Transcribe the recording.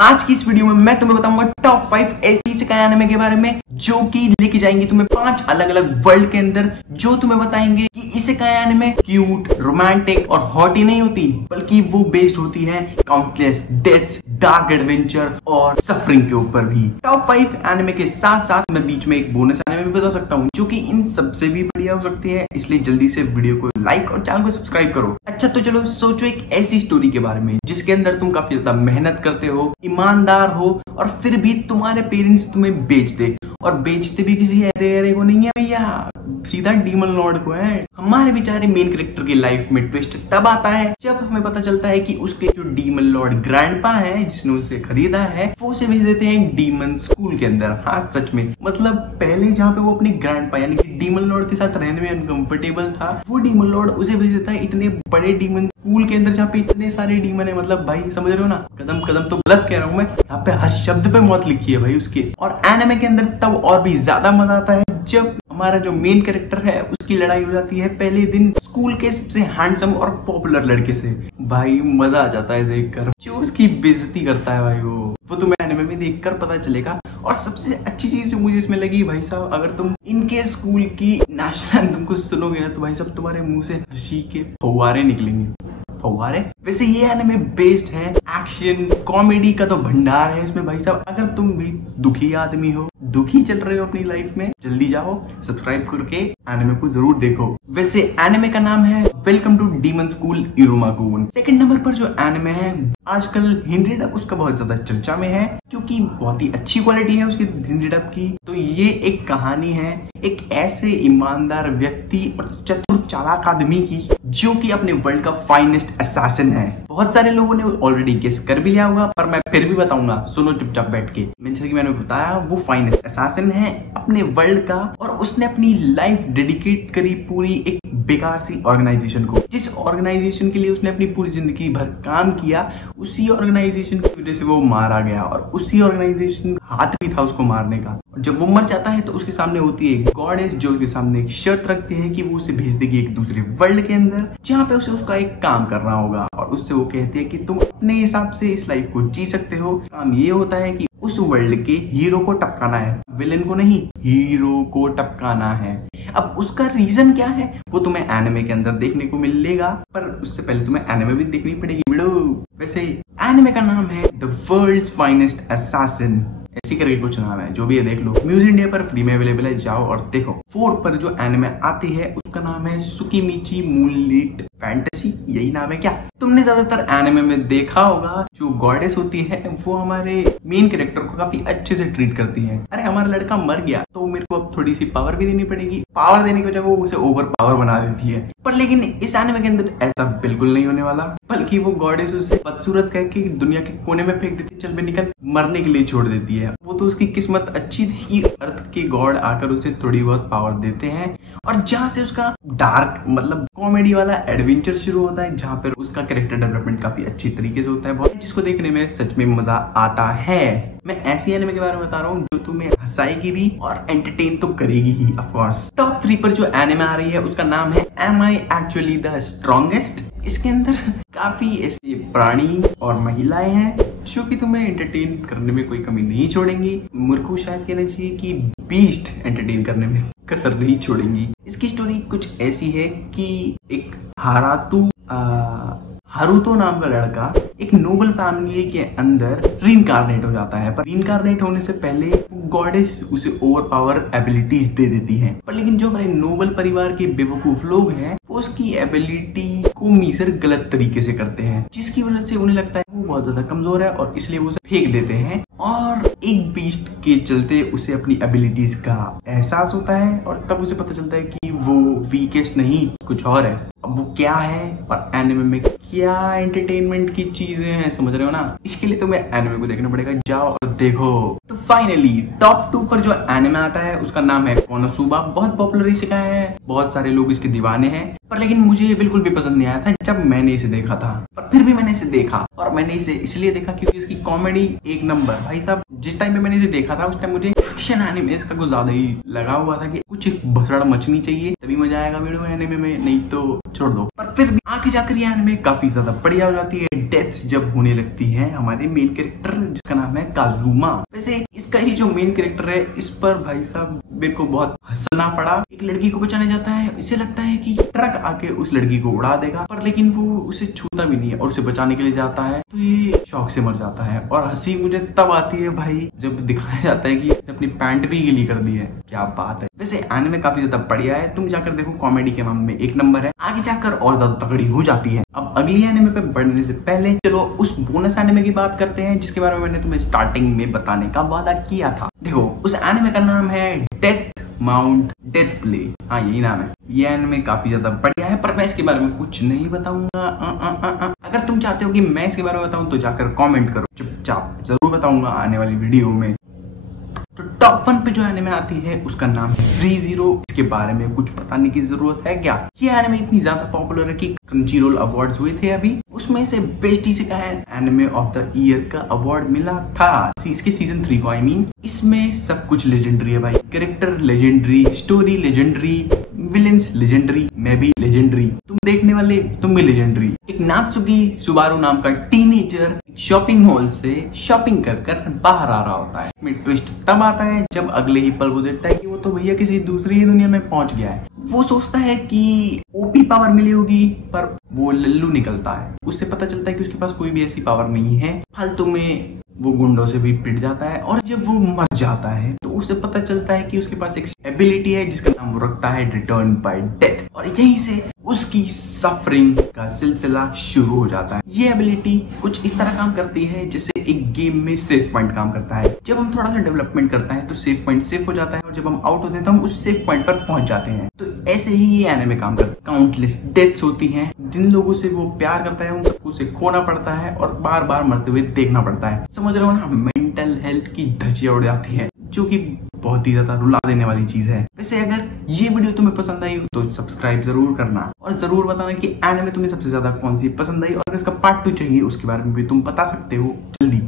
आज की इस वीडियो में मैं तुम्हें बताऊंगा टॉप 5 ऐसी इसेकाई एनिमे के बारे में जो कि लेके जाएंगे तुम्हें 5 अलग अलग वर्ल्ड के अंदर, जो तुम्हें बताएंगे कि इसेकाई एनिमे क्यूट, रोमांटिक और हॉट ही नहीं होती, बल्कि वो बेस्ड होती है काउंटलेस डेथ्स, डार्क एडवेंचर और सफरिंग के ऊपर भी। टॉप 5 एनिमे के साथ साथ मैं बीच में एक बोनस एनिमे भी बता सकता हूँ जो कि इन सबसे भी बढ़िया हो सकती है, इसलिए जल्दी से वीडियो को लाइक और चैनल को सब्सक्राइब करो। अच्छा तो चलो सोचो एक ऐसी स्टोरी के बारे में जिसके अंदर तुम काफी ज्यादा मेहनत करते हो, ईमानदार हो और फिर भी तुम्हारे पेरेंट्स तुम्हें बेच दे, और बेचते भी किसी अरे को नहीं है भैया, सीधा डीमन लॉर्ड को है। हमारे बेचारे मेन कैरेक्टर की लाइफ में ट्विस्ट तब आता है जब हमें पता चलता है कि उसके जो डीमन लॉर्ड ग्रैंडपा है जिसने उसे खरीदा है, वो उसे भेज देते हैं डीमन स्कूल के अंदर। हाँ सच में, मतलब पहले जहाँ पे वो अपने ग्रैंडपा यानी कि डीमन लॉर्ड के साथ रहने में अनकंफर्टेबल था, वो डीमन लॉर्ड उसे भेज देता है इतने बड़े डीमन स्कूल के अंदर जहाँ पे इतने सारे डीमन है। मतलब भाई समझ रहे हो ना, कदम कदम तो गलत कह रहा हूँ मैं, यहाँ पे हर शब्द पे मौत लिखी है भाई उसके। और एनिमे के अंदर तब और भी ज्यादा मजा आता है जब हमारा जो मेन कैरेक्टर है उसकी लड़ाई हो जाती है पहले दिन स्कूल के सबसे हैंडसम और पॉपुलर लड़के से। भाई मजा आ जाता है देखकर, जो उसकी बेइज्जती करता है भाई वो तुम्हें एनिमे में देखकर पता चलेगा। और सबसे अच्छी चीज जो मुझे इसमें लगी भाई साहब, अगर तुम इनके स्कूल की नेशनल एंथम को सुनोगे ना तो भाई साहब तुम्हारे मुंह से हंसी के फव्वारे निकलेंगे, फव्वारे। वैसे ये एनिमे बेस्ड है एक्शन कॉमेडी का तो भंडार है इसमें भाई साहब। अगर तुम भी दुखी आदमी हो, दुखी चल रहे हो अपनी लाइफ में, जल्दी जाओ सब्सक्राइब करके एनिमे को जरूर देखो। वैसे एनिमे का नाम है welcome to demon school Irumakun. Second number पर जो एनिमे है आजकल हिंदी डब उसका बहुत ज्यादा चर्चा में है क्योंकि बहुत ही अच्छी क्वालिटी है उसकी हिंदी डब की। तो ये एक कहानी है एक ऐसे ईमानदार व्यक्ति और चतुर चालाक आदमी की जो कि अपने वर्ल्ड का फाइनेस्ट असैसिन है। बहुत सारे लोगों ने ऑलरेडी गेस कर भी लिया होगा, पर मैं फिर भी बताऊंगा, सुनो चुपचाप बैठ के। जैसे कि मैंने बताया वो फाइनेस्ट असैसिन है अपने वर्ल्ड का, और उसने अपनी लाइफ डेडिकेट करी पूरी एक बेकार सी ऑर्गेनाइजेशन को। जिस ऑर्गेनाइजेशन के लिए उसने अपनी पूरी जिंदगी भर काम किया, उसी ऑर्गेनाइजेशन की वजह से वो मारा गया, और उसी ऑर्गेनाइजेशन हाथ भी था उसको मारने का। और जब वो मर जाता है तो उसके सामने होती है एक गॉडेस जो उसके सामने एक शर्त रखती है कि वो उसे भेज देगी एक दूसरे वर्ल्ड के अंदर जहाँ पे उसे उसका एक काम करना होगा, और उससे वो कहती है कि तुम अपने हिसाब से इस लाइफ को जी सकते हो। काम ये होता है कि उस वर्ल्ड के हीरो को टपकाना है, विलेन को नहीं, हीरो को टपकाना है। अब उसका रीजन क्या है वो तुम्हें एनिमे के अंदर देखने को मिलेगा, पर उससे पहले तुम्हें एनिमे भी देखनी पड़ेगी वीडियो। वैसे एनिमे का नाम है द वर्ल्ड्स फाइनेस्ट असैसिन, ऐसी करके कुछ नाम है, जो भी है देख लो। म्यूजिक इंडिया पर फ्री में अवेलेबल है, जाओ और देखो। 4 पर जो एनिमे आती है उसका नाम है सुकीमिची मूनलाइट फैंटेसी, यही नाम है क्या? तुमने ज्यादातर एनिमे में देखा होगा जो गॉडेस होती है वो हमारे मेन कैरेक्टर को काफी अच्छे से ट्रीट करती है। अरे हमारा लड़का मर गया तो मेरे को अब थोड़ी सी पावर भी देनी पड़ेगी, पावर देने की वजह वो उसे ओवर पावर बना देती है। पर लेकिन इस एनिमे के अंदर ऐसा बिल्कुल नहीं होने वाला, बल्कि वो गॉडेस उसे बदसूरत कह के दुनिया के कोने में फेंक देती है, चल बे निकल, मरने के लिए छोड़ देती है। वो तो उसकी किस्मत अच्छी थी, अर्थ के गॉड आकर उसे थोड़ी बहुत पावर देते हैं, और जहाँ से उसका डार्क मतलब कॉमेडी वाला एडवेंचर शुरू होता है, जहाँ पर उसका कैरेक्टर डेवलपमेंट काफी अच्छी तरीके से होता है, बहुत जिसको देखने में सच में मजा आता है। मैं ऐसी एनिमे के बारे में बता रहा हूँ जो तुम्हें हंसाएगी भी और एंटरटेन तो करेगी ही ऑफ कोर्स। टॉप 3 पर जो एनिमे आ रही है उसका नाम है M I actually the strongest. इसके अंदर काफी ऐसे प्राणी और महिलाएं हैं जो कि तुम्हें एंटरटेन करने में कोई कमी नहीं छोड़ेंगी। मेरे को शायद कहना चाहिए कि बीस्ट एंटरटेन करने में कसर नहीं छोड़ेंगी। इसकी स्टोरी कुछ ऐसी है कि एक हारुतो नाम का लड़का एक नोबल फैमिली के अंदर रीइंकार्नेट हो जाता है, पर रीइंकार्नेट होने से पहले गॉडेस उसे ओवर पावर एबिलिटीज दे देती हैं। पर लेकिन जो हमारे नोबल परिवार के बेवकूफ लोग हैं वो उसकी एबिलिटी को मीसर गलत तरीके से करते हैं, जिसकी वजह से उन्हें लगता है वो बहुत ज्यादा कमजोर है और इसलिए वो उसे फेंक देते हैं। और एक बीस्ट के चलते उसे अपनी एबिलिटीज का एहसास होता है, और तब उसे पता चलता है कि वो वीकेस्ट नहीं कुछ और है। अब वो क्या है और एनिमे में क्या एंटरटेनमेंट की चीजें हैं, समझ रहे हो ना? इसके लिए तुम्हें एनिमे को देखना पड़ेगा, जाओ और देखो। तो फाइनली टॉप 2 पर जो एनिमे आता है उसका नाम है कोनोसुबा। बहुत पॉपुलर इसेकाई है, बहुत सारे लोग इसके दीवाने हैं। पर लेकिन मुझे ये बिल्कुल भी पसंद नहीं आया था जब मैंने इसे देखा था। पर फिर भी मैंने इसे देखा, और मैंने इसे इसलिए देखा क्योंकि इसकी कॉमेडी एक नंबर। भाई साहब जिस टाइम पे मैंने इसे देखा था उस टाइम मुझे एक्शन एनिमे इसका कुछ ज्यादा ही लगा हुआ था कि कुछ भसड़ मचनी चाहिए तभी मजा आएगा वीडियो एनिमे में, नहीं तो छोड़ दो। पर फिर भी आगे जाकर ये एनिमे काफी ज्यादा बढ़िया हो जाती है डेथ्स जब होने लगती है हमारे मेन कैरेक्टर जिसका नाम है काजुमा। वैसे इसका ही जो मेन कैरेक्टर है इस पर भाई साहब मेरे को बहुत हंसना पड़ा। एक लड़की को बचाने जाता है, इसे लगता है कि ट्रक आके उस लड़की को उड़ा देगा, पर लेकिन वो उसे छूता भी नहीं है और उसे बचाने के लिए जाता है तो ये शौक से मर जाता है। और हंसी मुझे तब आती है भाई जब दिखाया जाता है कि इसने अपनी पैंट भी गीली कर दी है। क्या बात है। वैसे एनिमे काफी ज्यादा बढ़िया है, तुम जाकर देखो, कॉमेडी के मामले में एक नंबर है, आगे जाकर और ज्यादा तगड़ी हो जाती है। अब अगली एनिमे पे बढ़ने से पहले चलो उस बोनस एनिमे की बात करते हैं जिसके बारे में मैंने तुम्हें स्टार्टिंग में बताने का वादा किया था। देखो उस एनिमे का नाम है डेथ माउंट डेथ प्ले। हाँ यही नाम है। ये एनिमे काफी ज्यादा बढ़िया है पर मैं इसके बारे में कुछ नहीं बताऊंगा। अगर तुम चाहते हो कि मैं इसके बारे में बताऊं तो जाकर कमेंट करो, चुपचाप जरूर बताऊंगा आने वाली वीडियो में। तो टॉप 1 पे जो एनिमे आती है उसका नाम है Re:Zero। इसके बारे में कुछ बताने की जरूरत है क्या? ये एनिमे इतनी ज्यादा पॉपुलर है कि क्रंचीरोल अवार्ड्स हुए थे अभी, उसमें से best isekai anime of the year का अवार्ड मिला था इसके सीजन 3 को। इसमें सब कुछ लेजेंडरी है भाई, character legendary, story legendary, villains legendary, मैं भी लेजेंडरी, तुम देखने वाले तुम भी लेजेंडरी। एक नात्सुकी सुबारू नाम का टीनेजर शॉपिंग मॉल से शॉपिंग कर कर बाहर आ रहा होता है। में ट्विस्ट तब आता है जब अगले ही पल वो देखता है कि वो तो भैया किसी दूसरी ही दुनिया में पहुंच गया है। वो सोचता है कि ओपी पावर मिली होगी पर वो लल्लू निकलता है। उससे पता चलता है कि उसके पास कोई भी ऐसी पावर नहीं है। फालतू में वो गुंडों से भी पिट जाता है और जब वो मर जाता है तो उसे पता चलता है कि उसके पास एक एबिलिटी है जिसका नाम वो रखता है रिटर्न बाय डेथ, और यहीं से उसकी सफरिंग का सिलसिला शुरू हो जाता है। ये एबिलिटी कुछ इस तरह काम करती है जैसे एक गेम में सेफ पॉइंट काम करता है। जब हम थोड़ा सा डेवलपमेंट करते हैं तो सेफ पॉइंट सेफ हो जाता है और जब हम आउट होते हैं तो हम उस सेफ पॉइंट पर पहुंच जाते हैं। तो ऐसे ही ये एनिमे काम करता है। काउंटलेस डेथ्स होती हैं, जिन लोगों से वो प्यार करता है उन सबको उसे खोना पड़ता है और बार बार मरते हुए देखना पड़ता है। समझ रहे हो ना, मेंटल हेल्थ की धज्जियां उड़ जाती है जो कि बहुत ही ज्यादा रुला देने वाली चीज है। वैसे अगर ये वीडियो तुम्हें पसंद आई हो तो सब्सक्राइब जरूर करना और जरूर बताना कि एनिमे तुम्हें सबसे ज्यादा कौन सी पसंद आई, और अगर इसका पार्ट 2 चाहिए उसके बारे में भी तुम बता सकते हो जल्दी।